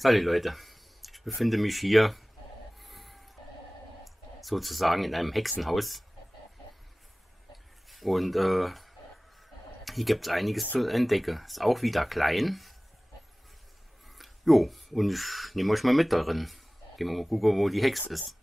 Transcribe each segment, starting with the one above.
Salut Leute, ich befinde mich hier sozusagen in einem Hexenhaus und hier gibt es einiges zu entdecken. Ist auch wieder klein. Jo, und ich nehme euch mal mit darin. Gehen wir mal gucken, wo die Hex ist.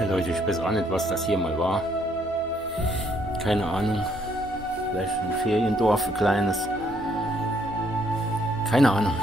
Ja Leute, ich weiß auch nicht, was das hier mal war. Keine Ahnung. Vielleicht ein Feriendorf, ein kleines. Keine Ahnung.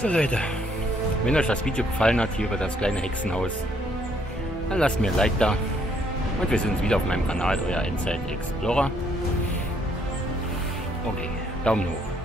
So Leute, wenn euch das Video gefallen hat hier über das kleine Hexenhaus, dann lasst mir ein Like da und wir sehen uns wieder auf meinem Kanal, euer Endzeit Explorer. Okay, Daumen hoch.